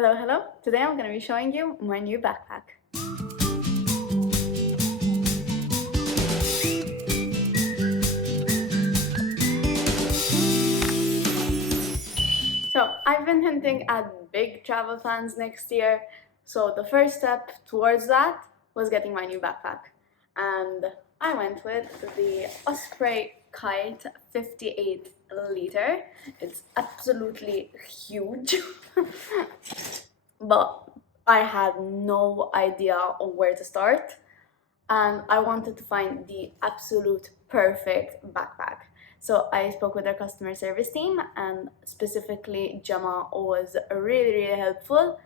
Hello, hello! Today I'm going to be showing you my new backpack. So I've been hinting at big travel plans next year, so the first step towards that was getting my new backpack. And I went with the Osprey Kyte 58L. It's absolutely huge. But I had no idea on where to start, and I wanted to find the absolute perfect backpack. So I spoke with their customer service team, and specifically Gemma was really helpful,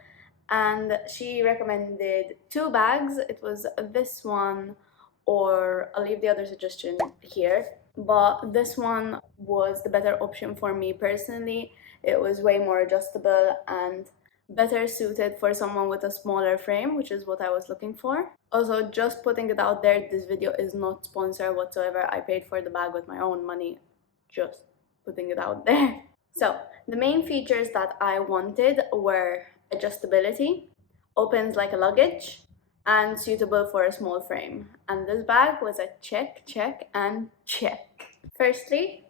and she recommended two bags. It was this one, or I'll leave the other suggestion here, but this one was the better option for me personally. It was way more adjustable and better suited for someone with a smaller frame, which is what I was looking for. Also, just putting it out there, this video is not sponsored whatsoever. I paid for the bag with my own money, just putting it out there. So the main features that I wanted were adjustability, opens like a luggage, and suitable for a small frame. And this bag was a check, and check. Firstly,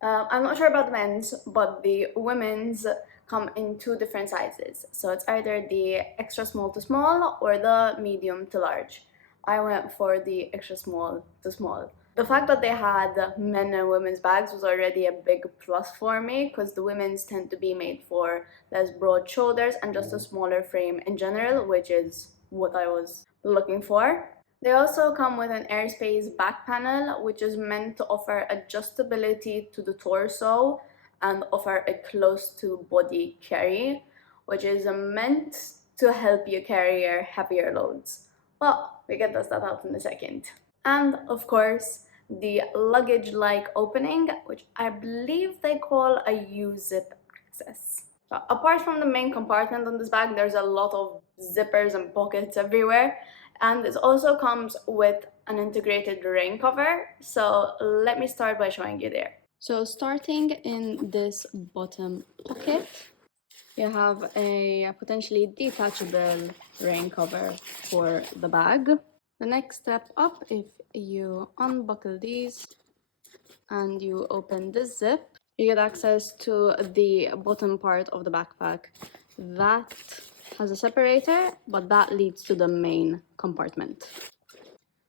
I'm not sure about the men's, but the women's come in two different sizes. So it's either the extra small to small or the medium to large. I went for the extra small to small. The fact that they had men and women's bags was already a big plus for me, because the women's tend to be made for less broad shoulders and just a smaller frame in general, which is what I was looking for. They also come with an Airspace back panel, which is meant to offer adjustability to the torso and offer a close to body carry, which is meant to help you carry your heavier loads. Well, we can test that out in a second. And of course, the luggage-like opening, which I believe they call a U-zip access. So apart from the main compartment on this bag, there's a lot of zippers and pockets everywhere, and this also comes with an integrated rain cover. So let me start by showing you there. So starting in this bottom pocket, you have a potentially detachable rain cover for the bag. The next step up, if you unbuckle these and you open this zip, you get access to the bottom part of the backpack. That has a separator, but that leads to the main compartment.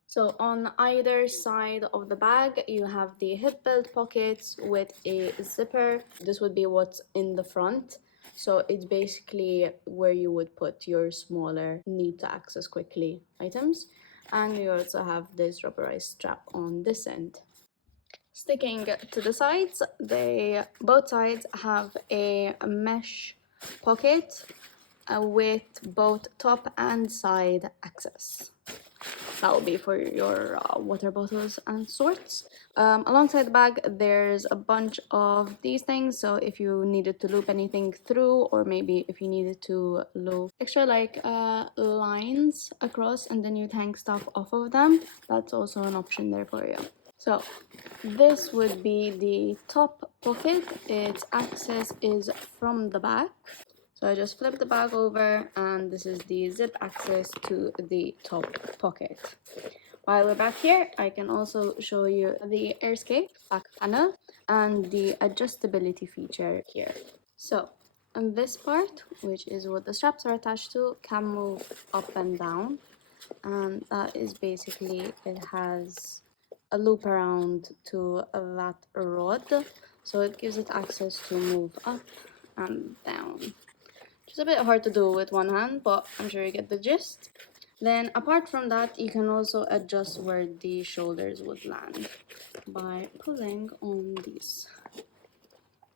So on either side of the bag, you have the hip belt pockets with a zipper. This would be what's in the front. So it's basically where you would put your smaller, need to access quickly items. And you also have this rubberized strap on this end. Sticking to the sides, both sides have a mesh pocket with both top and side access. That will be for your water bottles and sorts. Alongside the bag, there's a bunch of these things, so if you needed to loop anything through, or maybe if you needed to loop extra lines across and then you'd hang stuff off of them, that's also an option there for you. So this would be the top pocket. Its access is from the back. So I just flip the bag over, and this is the zip access to the top pocket. While we're back here, I can also show you the Airscape back panel and the adjustability feature here. So on this part, which is what the straps are attached to, can move up and down, and that is basically, it has a loop around to that rod, so it gives it access to move up and down. It's a bit hard to do with one hand, but I'm sure you get the gist. Then apart from that, you can also adjust where the shoulders would land by pulling on these.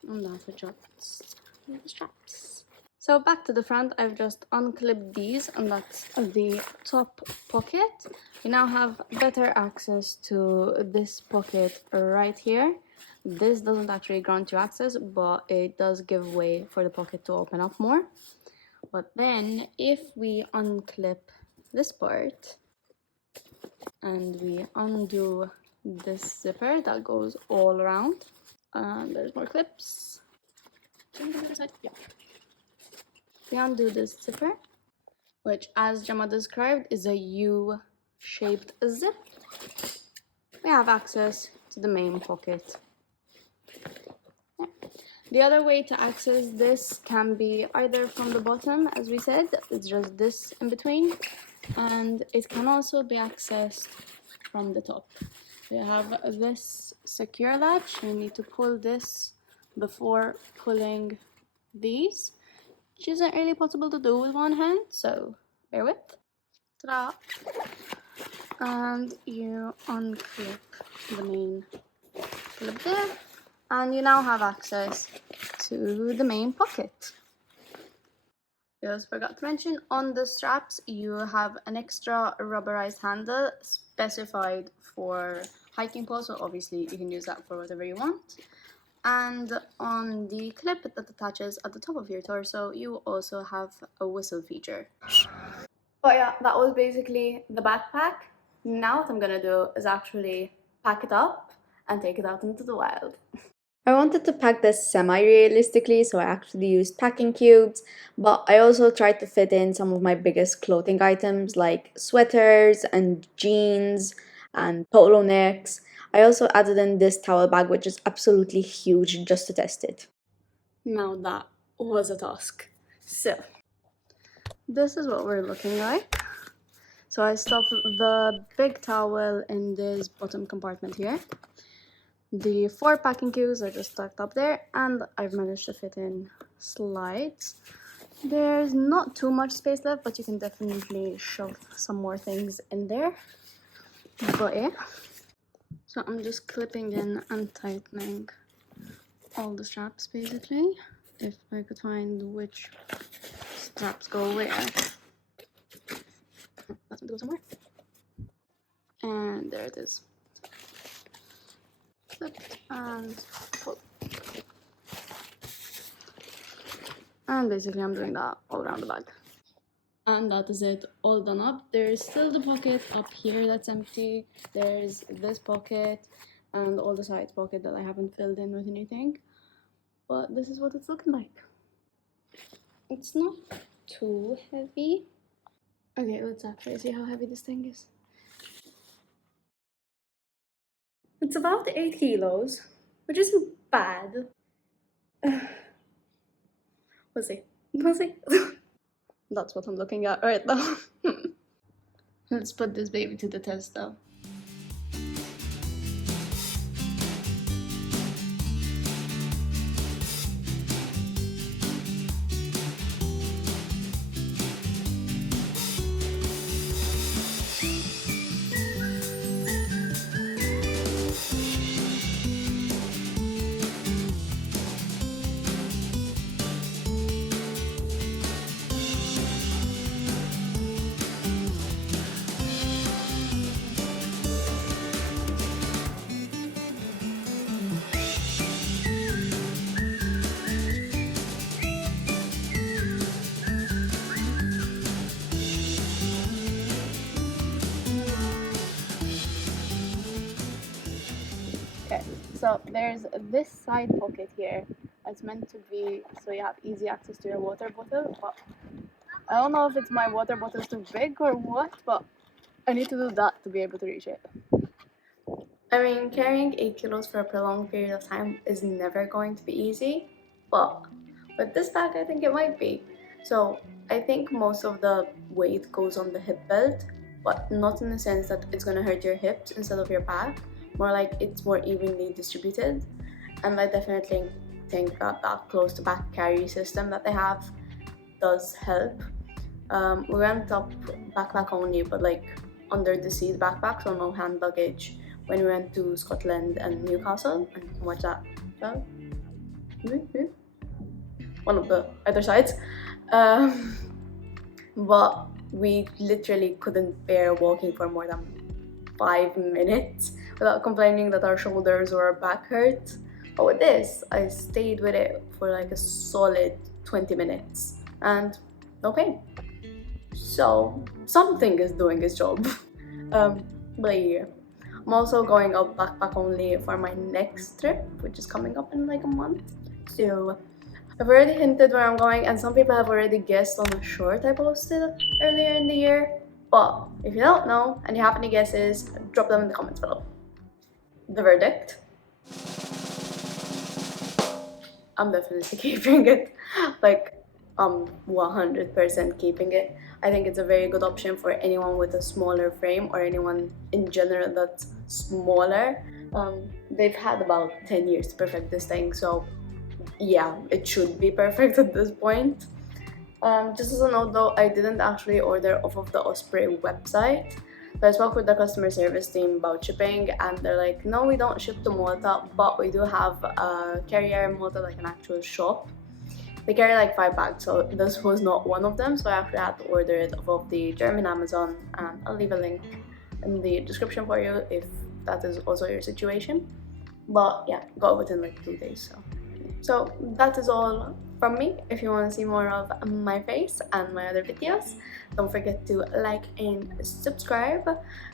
And that adjusts the straps. So back to the front, I've just unclipped these, and that's the top pocket. You now have better access to this pocket right here. This doesn't actually grant you access, but it does give way for the pocket to open up more. But then if we unclip this part and we undo this zipper that goes all around, and there's more clips. Yeah. we undo this zipper, which, as Gemma described, is a U-shaped zip. We have access to the main pocket. Yeah. The other way to access this can be either from the bottom, as we said, it's just this in between, and it can also be accessed from the top. We have this secure latch. You need to pull this before pulling these, which isn't really possible to do with one hand, so bear with. Ta-da! And you unclip the main clip there, and you now have access to the main pocket. I also forgot to mention, on the straps you have an extra rubberized handle specified for hiking poles, so obviously you can use that for whatever you want. And on the clip that attaches at the top of your torso, you also have a whistle feature. But yeah, that was basically the backpack. Now what I'm gonna do is actually pack it up and take it out into the wild. I wanted to pack this semi-realistically, so I actually used packing cubes, but I also tried to fit in some of my biggest clothing items like sweaters and jeans and polo necks. I also added in this towel bag, which is absolutely huge, just to test it. Now that was a task. So, this is what we're looking like. So I stuffed the big towel in this bottom compartment here. The 4 packing cubes are just tucked up there, and I've managed to fit in slides. There's not too much space left, but you can definitely shove some more things in there. But yeah. So I'm just clipping in and tightening all the straps basically. If I could find which straps go where. That's gonna go somewhere. And there it is. Flip and pull. And basically I'm doing that all around the bag. And that is it, all done up. There's still the pocket up here that's empty. There's this pocket and all the side pocket that I haven't filled in with anything. But this is what it's looking like. It's not too heavy. Okay, let's actually see how heavy this thing is. It's about 8 kilos, which isn't bad. We'll see. We'll see. That's what I'm looking at right now. Let's put this baby to the test though. Okay, so there's this side pocket here. It's meant to be so you have easy access to your water bottle, but I don't know if it's my water bottle is too big or what, but I need to do that to be able to reach it. I mean, carrying 8 kilos for a prolonged period of time is never going to be easy, but with this bag I think it might be. So I think most of the weight goes on the hip belt, but not in the sense that it's going to hurt your hips instead of your back. More like it's more evenly distributed, and I definitely think that that close to back carry system that they have does help. We went up backpack only, but like under the seat backpack, so no hand luggage, when we went to Scotland and Newcastle, and you can watch that well, one of the other sides. But we literally couldn't bear walking for more than 5 minutes without complaining that our shoulders or our back hurt. But with this, I stayed with it for like a solid 20 minutes and no pain. So something is doing its job. But yeah, I'm also going out backpack only for my next trip, which is coming up in like a month. So I've already hinted where I'm going, and some people have already guessed on a short I posted earlier in the year. But if you don't know and you have any guesses, drop them in the comments below. The verdict? I'm definitely keeping it. Like, I'm 100% keeping it. I think it's a very good option for anyone with a smaller frame or anyone in general that's smaller. They've had about 10 years to perfect this thing, so yeah, it should be perfect at this point. Just as a note though, I didn't actually order off of the Osprey website. So I spoke with the customer service team about shipping, and they're like, no, we don't ship to Malta, but we do have a carrier in Malta, like an actual shop. They carry like 5 bags, so this was not one of them, so I actually had to order it off of the German Amazon, and I'll leave a link in the description for you if that is also your situation. But yeah, got within like 2 days. So that is all from me. If you want to see more of my face and my other videos, don't forget to like and subscribe.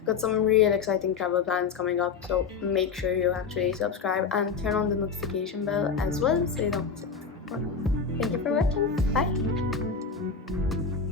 Got some real exciting travel plans coming up, so make sure you actually subscribe and turn on the notification bell as well so you don't miss it. Thank you for watching. Bye!